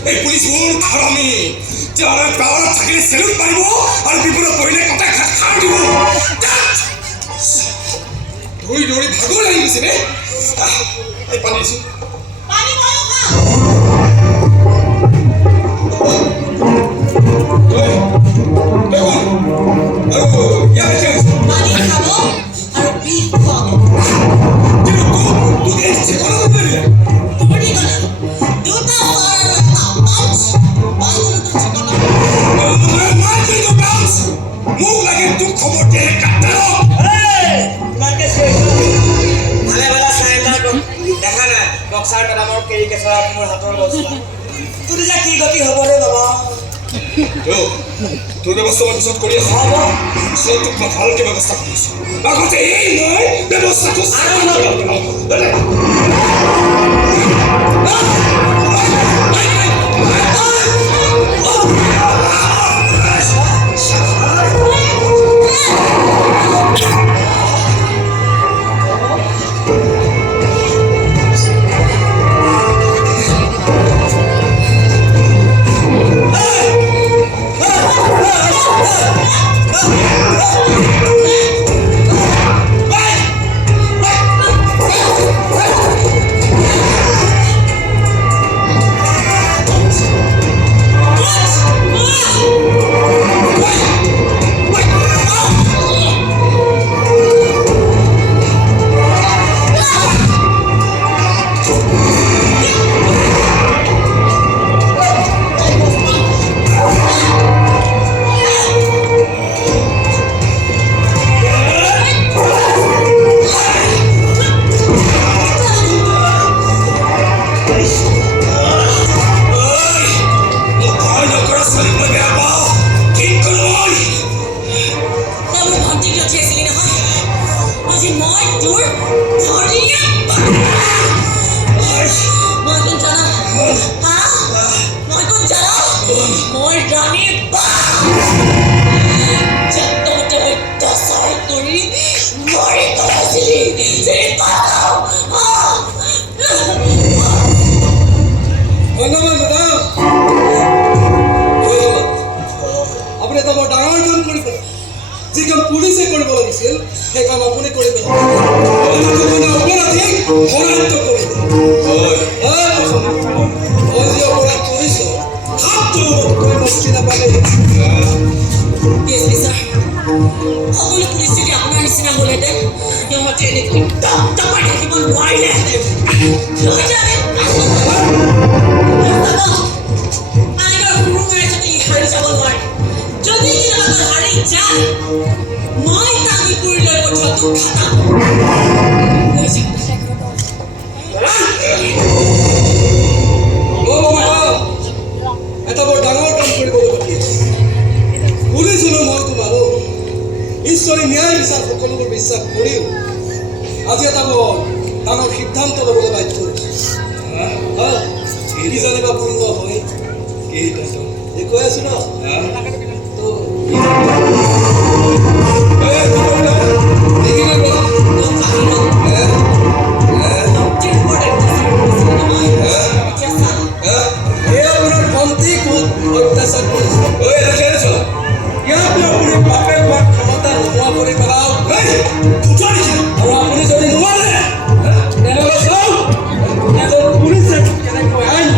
এই পুলিচবোৰ হাৰামি যাৰা গাঁৱত থাকিলে চেলুট মাৰিব আৰু বিপদত পৰিলে কটা খাৰ দিব দৌৰি দৌৰি ভাগৰ লাগি গৈছে নে এই পানী দিছো পানী ময়ো খাম আৰু ইয়াতে পানী খাব আৰু বিষ খুৱাব তোকে চেকন কৰিলে তুমি গলা দুটা পাৰ পাঁচ বাজুটো ঠিকনা মোক লাগে তোক খবৰ দে কাটাৰ তোমাকে ভালে ভালে চাই দেখা নাই বক্সাৰ মেডামৰ কেৰি কেঁচা মোৰ হাতৰ অৱস্থা তোৰ যে কি গতি হ'ব ৰে বাবা তোৰ ব্যৱস্থা মই পিছত কৰি আছো হ'ব তোক মই ভালকে ব্যৱস্থা কৰি আছো আগতে এই মই ব্যৱস্থাটো পুলিচে কৰিব লাগিছিল সেই কাম আপুনি কৰিব অপৰাধীক শনাক্ত কৰিব অপৰাধ কৰিছো হাতটো মুক্তি নাপালে সকলো পুলিচ যদি আপোনাৰ নিচিনা হ'লহেঁতেন সিহঁতে এনেকৈ টপাই থাকিব নোৱাৰিলেহেঁতেন আইনৰ গুৰুঙেৰে যদি হাৰি যাব নোৱাৰে যদি লগত হাৰি যায় মই তামিলপুৰলৈ পঠিওৱাটো খাটাম এটা বৰ ডাঙৰ কাম কৰিবলৈ বাকী আছে পুলিচ হলেও মই তোমাৰো ঈশ্বৰে ন্যায় বিচাৰ সকলোবোৰ বিশ্বাস কৰিও আজি এটা বৰ ডাঙৰ সিদ্ধান্ত ল'বলৈ বাধ্য হৈছো কি জানিবা পূৰ্ণ হয় এই কৈ আছো ন অত্যাচাৰ কৰিছে ইয়াত আপুনি বাপে খোৱাৰ ক্ষমতা নোহোৱা কৰি পেলাওক আৰু আপুনি যদি নোৱাৰে তেনেহ'লে চাওক এজন পুলিচে কেনেকৈ আইন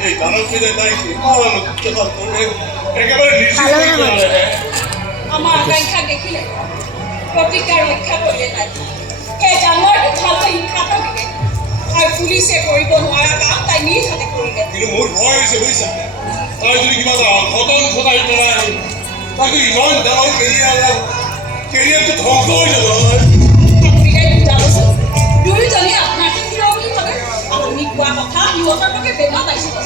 এই গানৰ পিনে তাই একেবাৰে আমাৰ আকাংক্ষা দেখিলে প্ৰতিকাৰ ৰক্ষা কৰিলে তাই সেই ডাঙৰ ভালকৈ শিক্ষাটো দিলে আৰু পুলিচে কৰিব নোৱাৰা কাম তাই নিজ হাতে কৰিলে কিন্তু মোৰ ভয় হৈছে বুজিছা তাই যদি কিবা এটা ঘটন ঘটাই পেলাই তাকে ইমান ডাঙৰ কেৰিয়াৰটো ধ্বংস হৈ যাব আপুনি বুজাবচোন দুয়োজনে আপোনাৰ শিকিব বুলি ভাবে আপুনি কোৱা কথা সিহঁতৰ লোকে বেমাৰ পাইছিল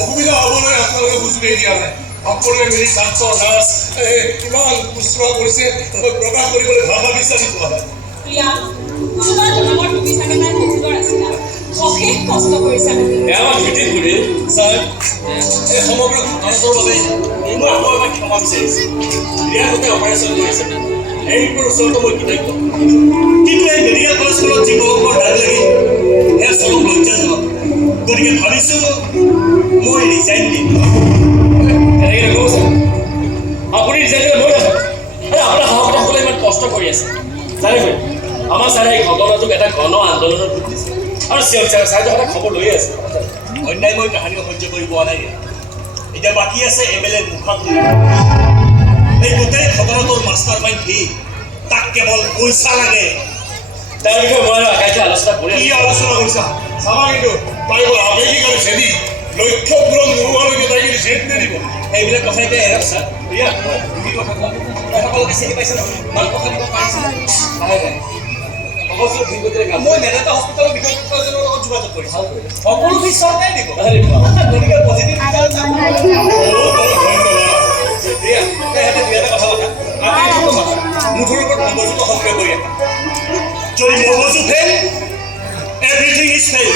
অসুবিধা হ'বলৈ আপোনালোকে বুজিলেই দিয়া নাই সকলোৱে মিলি ছাত্ৰ নাৰ্ছ কিমান শুশ্ৰূষা কৰিছে প্ৰকাশ কৰিবলৈ ভাষা বিচাৰি পোৱা নাই কোনোবা জনমৰ টুপি চাগে তাই মজুলৰ আছিলে কষ্ট কৰিছা তুমি আমাৰ মিটিং কৰি ছাৰ এই সমগ্ৰ ঘটনাটোৰ বাবে মই আকৌ এবাৰ ক্ষমা বিচাৰিছোঁ ইয়াৰ গোটে অপাৰেশ্যন কৰিছে এইবোৰ ওচৰতো মই কৃতজ্ঞ কিন্তু এই মেডিকেল কলেজখনত যি কলমৰ দাগ লাগি এয়া চৰম লজ্জাজনক গতিকে ভাবিছোঁ মই ৰিজাইন দিম এনেকৈ নক'ব ছাৰ আপুনি ৰিজাইন দিলে মই নাথাকোঁ আপোনাৰ সহকৰ্মীসকলে ইমান কষ্ট কৰি আছে জানিবই আমাৰ ছাৰে এই ঘটনাটোক এটা গণ আন্দোলনৰ ৰূপ দিছে আৰু ছাৰে খবৰ লৈয়ে আছে অন্যায় মই কাহিনী সহ্য কৰি পোৱা নাই এতিয়া বাকী আছে MLA মুখত এই গোটেই ঘটনাটোৰ মাষ্টাৰ মাইণ্ড সি তাক কেৱল পইচা লাগে তাৰ বিষয়ে মই আকাশে আলোচনা কৰি কি আলোচনা কৰিছা চাবা কিন্তু পাৰিব আবেগিক আৰু চেদি লক্ষ্য পূৰণ নোহোৱালৈকে তাই কিন্তু চেদ নিদিব এইবিলাক কথা এতিয়া এৰক ছাৰ সকলোকে চিনি পাইছে নহয় ভাল কথা দিব পাৰিছে মই মেদান্ত হস্পিটেলৰ বিষয়জনৰ লগত যোগাযোগ কৰিছোঁ সকলো ফিজ চৰকাৰে দিব গতিকে পজিটিভ মুঠৰ ওপৰত মগজুটো সংগ্ৰহ কৰি যদি মগজু ফেল এভৰিথিং ইজ ফেল